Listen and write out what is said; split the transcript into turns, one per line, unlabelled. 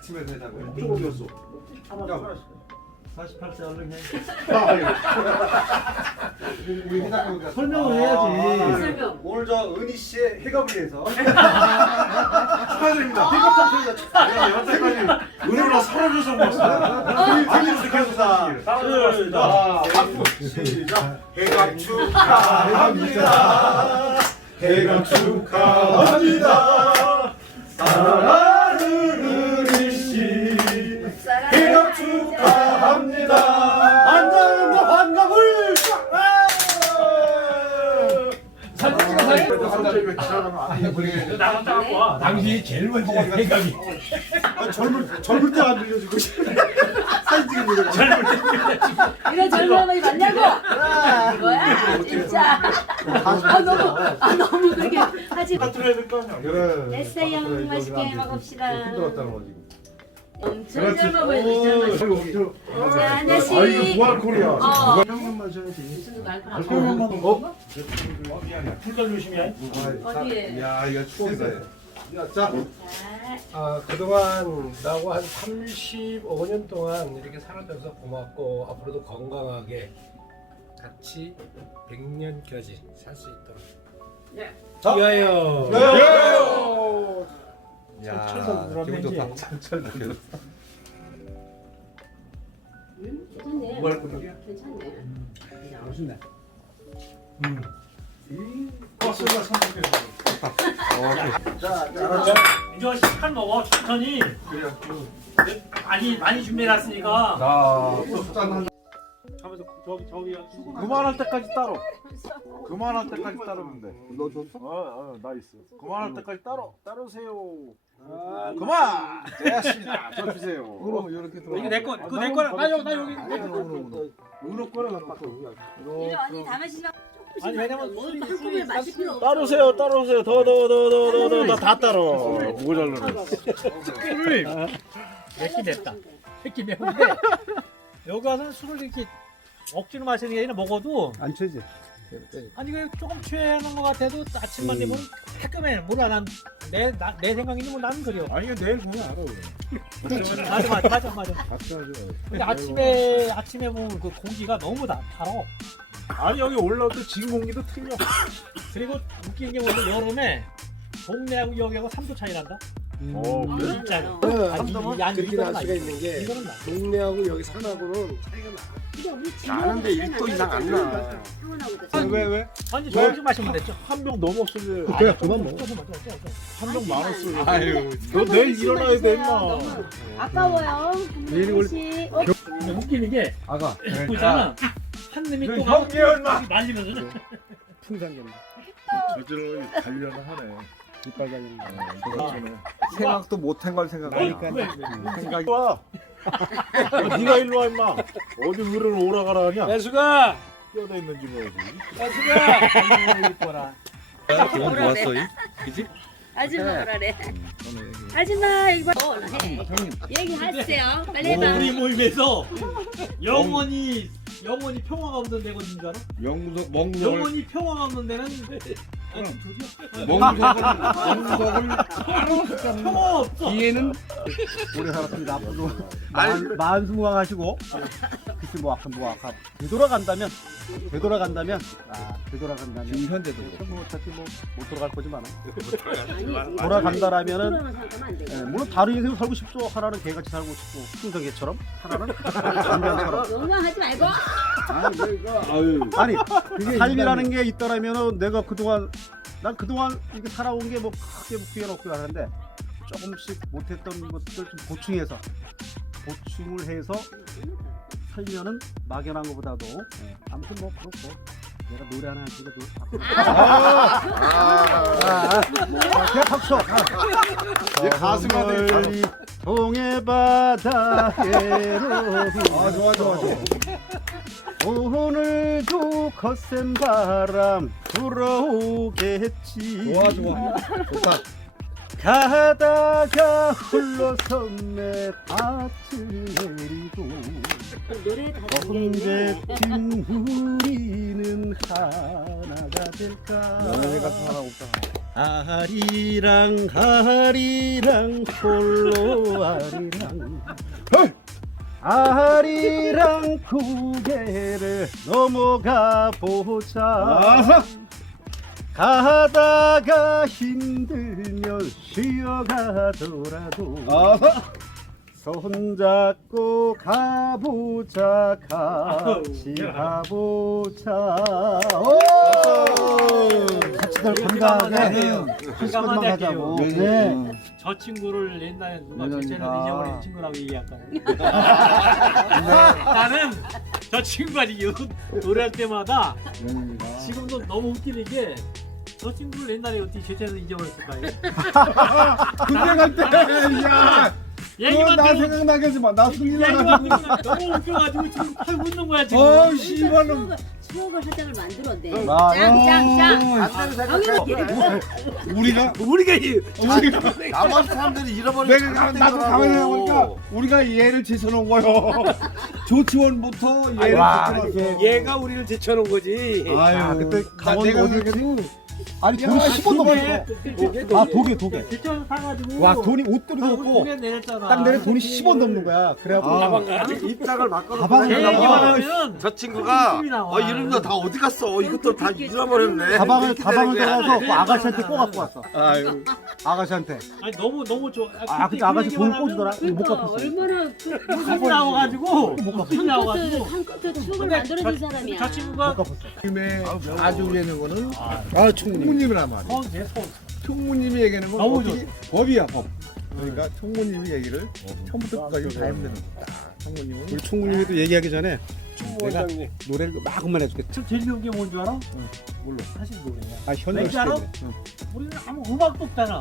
아침에 되자고요.
쪽 어디였어?
48세 얼른 해.
우리 회장님과
설명을 해야지.
설명.
오늘 저 은희 씨의 해갑을 위해서 축하드립니다. 해갑 참석이다.
여태까지 은혜가 사라져서 먹었어.
생일 축하합니다. 시작. 해갑 축하합니다. 해갑 축하합니다. 사랑하는 은희 씨. 해갑 축하합니다. 안전과 환갑을 사진 찍어서
나갔다 갖고 와. 당신이 제일 먼저 생각이.
젊을 때 안 빌려주고 사진 찍은 거잖아.
이런 젊은 어머니 맞냐고? 뭐야 진짜. 너무 그렇게 하지.
들어야 될 거 아니야.
그래.
됐어요. 맛있게 먹읍시다.
힘들었다는 거 지금.
엄청 젊어 보이지. 자, 안녕하시.
아 이거 무한 코리아.
형만 마셔야지.
알코올만
어?
미안해. 풀더 조심해.
어디에?
야 이거 추억이다. 자.
자,
그동안 나하고 한 35년 동안 이렇게 살아줘서 고맙고 앞으로도 건강하게 같이 100년까지 살 수 있도록
자.
위하여.
야,
철철
기분 좋다.
들었는지.
철철 느껴졌어.
괜찮네.
뭐 할 거야?
괜찮네.
멋있네.
버스가 선택했어.
자,
이거 식판 먹어 천천히. 많이 준비해놨으니까.
자, 짠 한.
하면서 저기
그만할 때까지 따로. 그만할 때까지 따르면 돼.
너 줬어?
나이스. 그만할 때까지 따르세요. 그만. 됐습니다. 저 주세요.
그럼 이렇게 들어.
이거 내 거, 그거 내 거라. 나 여기.
으로 꺼내놨다.
이리 언니 다 마시면.
아니, 왜냐면
뭘 한꺼번에 마실 필요 없어.
따르세요. 더 다 따로. 모자르네.
맵긴 맵다. 맵긴 매운데 여기 와서는 술을 이렇게 억지로 마시는 게 아니라 먹어도
안 채지.
아니 이거 조금 취하는 것 같아도 아침만 되면 깔끔해. 몰라 내 생각이지 뭐 나는 그래요.
아니 이거 내일 보면 알아.
맞아.
같이 하죠.
근데 아침에 보면 그 공기가 너무 달아.
아니 여기 올라올 때 지금 공기도 틀려.
그리고 웃긴 게 뭐냐면 여름에 동네하고 여기하고 3도 차이 난다.
그래?
진짜로.
그렇게 날 수가 있는 게
이거는 나.
동네하고 여기 산하고는 차이가 나.
나는데 1도 이상 안 나.
왜?
아니 조금씩 마시면 됐죠.
한 병 넘었으면
그래, 그만 먹어.
한 병 많았어.
아유.
너 내일 일어나야 돼 임마.
아까워요.
내일 올-
씨.
근데 웃기는 게
아가.
보잖아. 한 놈이 또
형이 얼마?
날리면서
풍산경.
저절로 가려나 하네.
이빨 달린
그렇잖아.
생각도 못한 걸 생각하니까.
생각이 와. 네가 일로 와 임마. 어디 을을 오라가라 하냐?
배수가
뼈대 있는지 뭐지.
기분 좋았어, 그지?
아줌마 뭐라래. 아줌마 이거 해. 얘기하세요. 빨리 해봐.
우리 모임에서 영원히 평화가 없는 데가 어딘 줄 알아?
영석을
영원히 평화가 없는 데는 평화 없어.
뒤에는 오래 살았습니다. 앞으로 만수무강하시고 글쎄 뭐 아까 되돌아간다면 지금 현재도 뭐 어차피 못 돌아갈 거지만 돌아간다라면은 물론 다른 인생 살고 싶죠. 하나는 개같이 살고 싶고 풍성개처럼 하나는 인간처럼
영광하지 말고.
아니 삶이라는 게 있더라면은 내가 그동안 이렇게 살아온 게 뭐 크게 후회는 없고 하는데 조금씩 못했던 것들 좀 보충을 해서 살면은 막연한 것보다도 아무튼 뭐 그렇고 내가 노래 하나 하니까 그냥 박수.
얘 가수가
멀리 동해 바다에로 좋아 오늘도 거센 바람 불어오겠지. 좋다. 가다가 홀로서 내 밭을 내리고
노래 다
언제쯤 우리는 하나가 될까.
연애 같은 하나 없다.
아리랑 아리랑 홀로 아리랑 아리랑 고개를 넘어가 보자 가다가 힘들면 쉬어가더라도 손잡고 가보자 같이 가보자 같이들 건강하게 한시간만 가자고 네.
저 친구를 옛날에 누가 제체를 잊어버린 친구라고 얘기할까? 나는 저 친구가 노래할 때마다 지금도 너무 웃기는 게 저 친구를 옛날에 어떻게 제체를 잊어버렸을까요?
군대 갈때 야
얘기만
나
들으면
생각나게 하지 마나 승리
얘기만
나가지고
들으면 너무 웃겨가지고 지금 확 웃는 거야 지금.
씨발놈
추억을 화장을 만들었네.
아,
짱짱짱.
우리가
나머지 사람들이 잃어버린
내가 나도 가만히 생각해보니까 우리가 얘를 제쳐놓은 거요 조치원부터 얘를 제쳐놨어
얘가 우리를 제쳐놓은 거지.
아유 그때 강원
내가
어디지? 아니 돈이 10원 넘었어 아 독일
제체를 사가지고
와 돈이 옷도
독일
없고
내렸잖아.
딱 내려 돈이 10원 넘는 거야 그래갖고
가방 가지고.
입장을 바꿔놓고
가방을
제
가방을
얘기만 하면
저 친구가
웃음이 나와.
이런 거 다 어디 갔어? 이것도 다 잃어버렸네.
가방을
이렇게 되는 거야.
들어가서 그 아가씨한테 꼭 갖고 왔어
아유
아
아가씨한테
너무 좋아.
아 근데 아가씨 돈 꽂으더라 못
그러니까
갚았어
얼마나
웃음이 나와가지고 웃음이 나와가지고.
한 끝에 추억을
근데
만들어준 사람이야.
저 친구가
못 갚았어
님의 아주 얘기하는 거는
총무님
총무님이란 말이야
내 손.
총무님이 얘기하는 건
너무
어떻게 법이야 법 그러니까 총무님이 얘기를 처음부터 끝까지 다 하면 되는 거야 총무님은
우리 총무님도 얘기하기 전에 내가
총무장님.
노래를 막 응원해줄게
제일 좋은 게 뭔 줄 알아?
몰라.
사실 노래야.
아 현역
왠지 알아?
시대네
우리는 아무 음악도 없잖아.